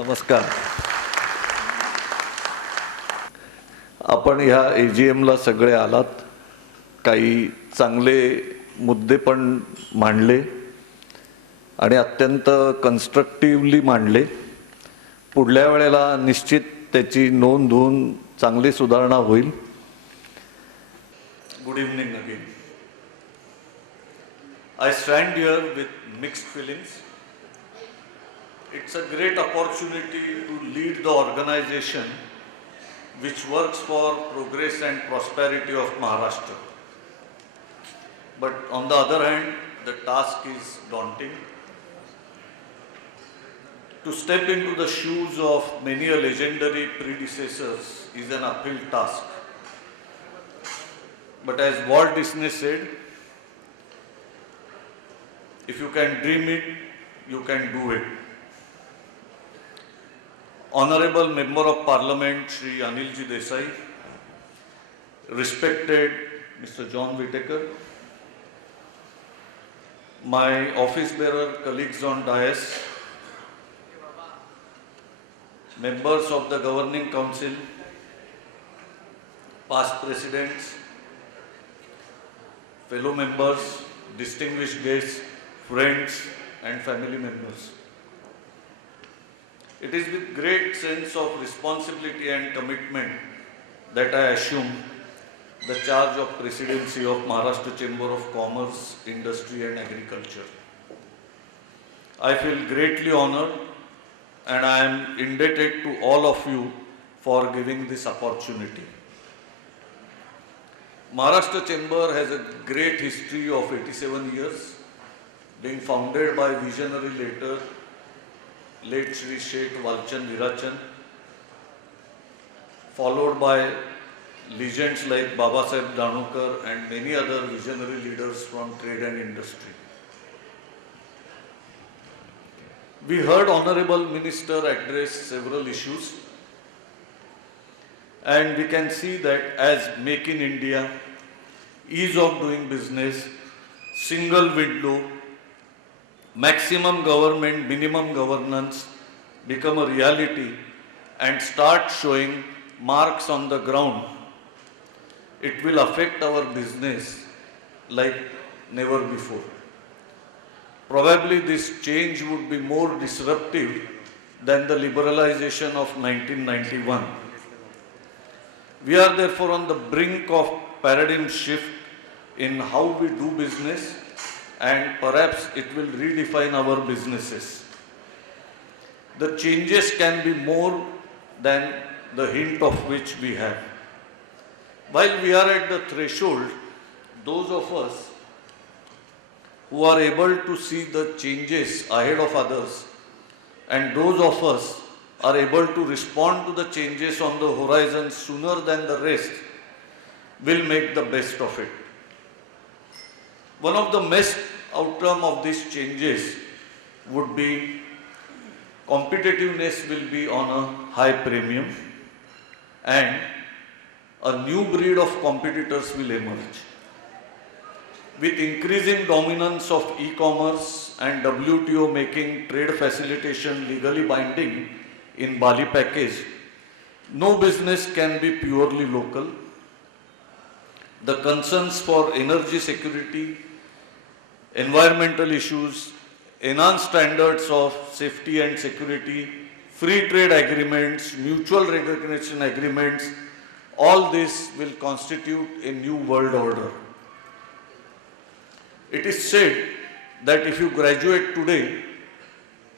नमस्कार. आपण ह्या AGMला सगळे आलात. काही चांगले मुद्दे पण मांडले आणि अत्यंत कन्स्ट्रक्टिव्हली मांडले. पुढल्या वेळेला निश्चित त्याची नोंद होऊन चांगली सुधारणा होईल. Good evening again. I stand here with mixed feelings. It's a great opportunity to lead the organization which works for progress and prosperity of Maharashtra. But on the other hand, the task is daunting. To step into the shoes of many a legendary predecessors is an uphill task. But as Walt Disney said, if you can dream it, you can do it. Honorable Member of Parliament Shri Anilji Desai, respected Mr. John Whitaker, my office bearer colleagues on dais, members of the Governing Council, past presidents, fellow members, distinguished guests, friends and family members. It is with great sense of responsibility and commitment that I assume the charge of presidency of Maharashtra Chamber of Commerce, Industry and Agriculture. I feel greatly honored and I am indebted to all of you for giving this opportunity. Maharashtra Chamber has a great history of 87 years, being founded by visionary late Shri Shet Walchand Virachan, followed by legends like Baba Saheb Danukar and many other visionary leaders from trade and industry. We heard Honorable Minister address several issues, and we can see that as Make in India, ease of doing business, single window, maximum government, minimum governance become a reality and start showing marks on the ground, it will affect our business like never before. Probably this change would be more disruptive than the liberalization of 1991. We are therefore on the brink of paradigm shift in how we do business, and perhaps it will redefine our businesses. The changes can be more than the hint of which we have. While we are at the threshold, those of us who are able to see the changes ahead of others and those of us are able to respond to the changes on the horizon sooner than the rest will make the best of it. One of the best outcome of these changes would be competitiveness will be on a high premium and a new breed of competitors will emerge. With increasing dominance of e-commerce and WTO making trade facilitation legally binding in Bali package, no business can be purely local. The concerns for energy security, environmental issues, enhanced standards of safety and security, free trade agreements, mutual recognition agreements, all this will constitute a new world order. It is said that if you graduate today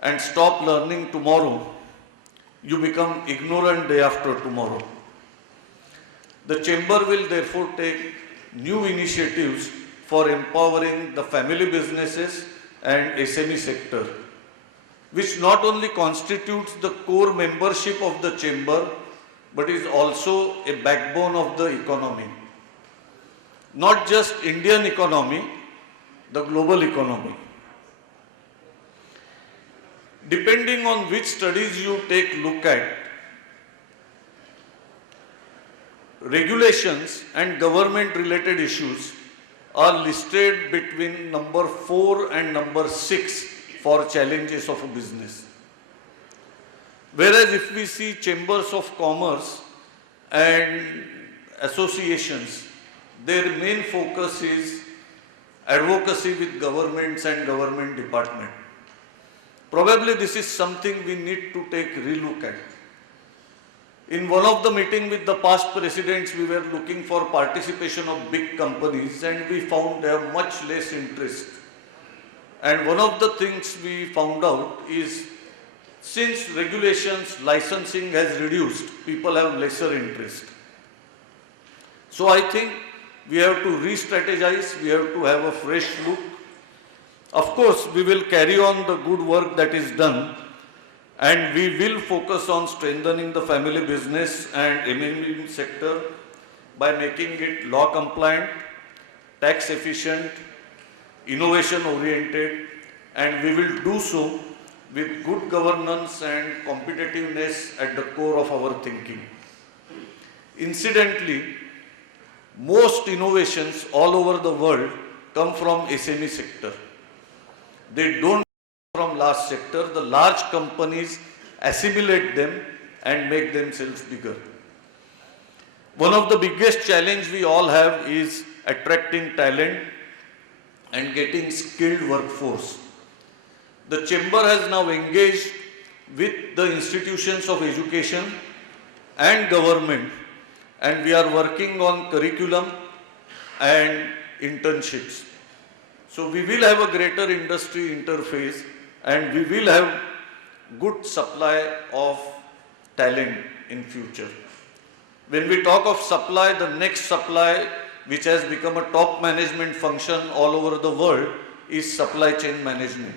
and stop learning tomorrow, you become ignorant day after tomorrow. The Chamber will therefore take new initiatives for empowering the family businesses and SME sector, which not only constitutes the core membership of the Chamber, but is also a backbone of the economy. Not just Indian economy, the global economy. Depending on which studies you take look at, regulations and government related issues are listed between number 4 and number 6 for challenges of a business. Whereas if we see chambers of commerce and associations, their main focus is advocacy with governments and government department. Probably this is something we need to take relook at. In one of the meetings with the past presidents, we were looking for participation of big companies and we found they have much less interest. And one of the things we found out is since regulations, licensing has reduced, people have lesser interest. So I think we have to re-strategize, we have to have a fresh look. Of course, we will carry on the good work that is done and we will focus on strengthening the family business and MSME sector by making it law compliant, tax efficient, innovation oriented, and we will do so with good governance and competitiveness at the core of our thinking. Incidentally, most innovations all over the world come from SME sector. They don't come from large sector. The large companies assimilate them and make themselves bigger. One of the biggest challenge we all have is attracting talent and getting skilled workforce. The chamber has now engaged with the institutions of education and government, and we are working on curriculum and internships. So we will have a greater industry interface and we will have good supply of talent in future. When we talk of supply, the next supply which has become a top management function all over the world is supply chain management.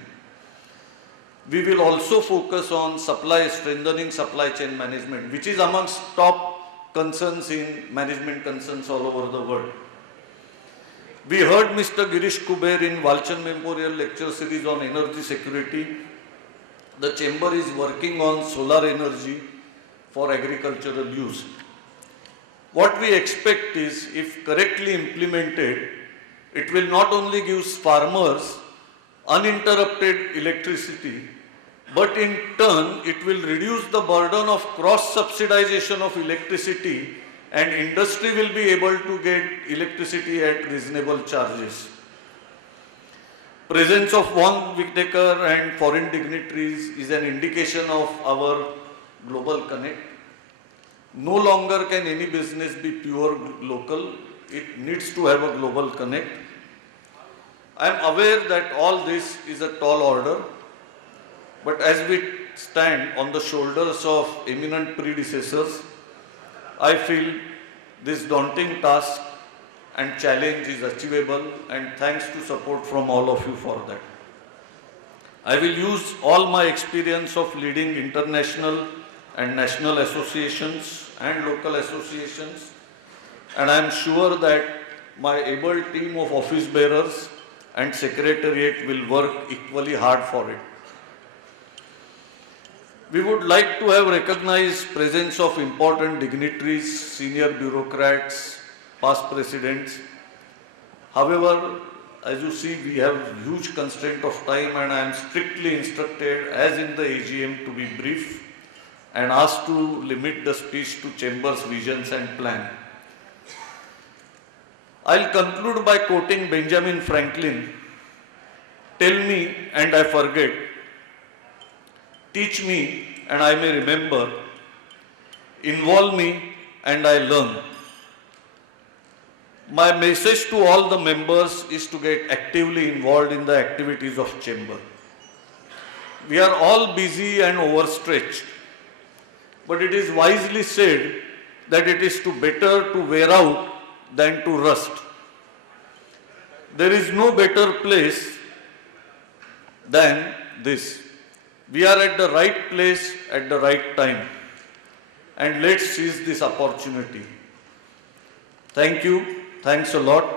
We will also focus on strengthening supply chain management, which is amongst top concerns in management concerns all over the world. We heard Mr. Girish Kuber in Walchand Memorial Lecture Series on energy security. The chamber is working on solar energy for agricultural use. What we expect is, if correctly implemented, it will not only give farmers uninterrupted electricity, but in turn it will reduce the burden of cross-subsidization of electricity and industry will be able to get electricity at reasonable charges. Presence of Wang Whittaker and foreign dignitaries is an indication of our global connect. No longer can any business be pure local, it needs to have a global connect. I am aware that all this is a tall order, but as we stand on the shoulders of eminent predecessors, I feel this daunting task and challenge is achievable, and thanks to support from all of you for that. I will use all my experience of leading international and national associations and local associations, and I am sure that my able team of office bearers and secretariat will work equally hard for it. We would like to have recognized presence of important dignitaries, senior bureaucrats, past presidents. However, as you see, we have huge constraint of time and I am strictly instructed, as in the AGM, to be brief and asked to limit the speech to Chamber's visions and plan. I'll conclude by quoting Benjamin Franklin. Tell me and I forget. Teach me and I may remember. Involve me and I learn. My message to all the members is to get actively involved in the activities of Chamber. We are all busy and overstretched, but it is wisely said that it is better to wear out than to rust. There is no better place than this. We are at the right place at the right time, and let's seize this opportunity. Thank you. Thanks a lot.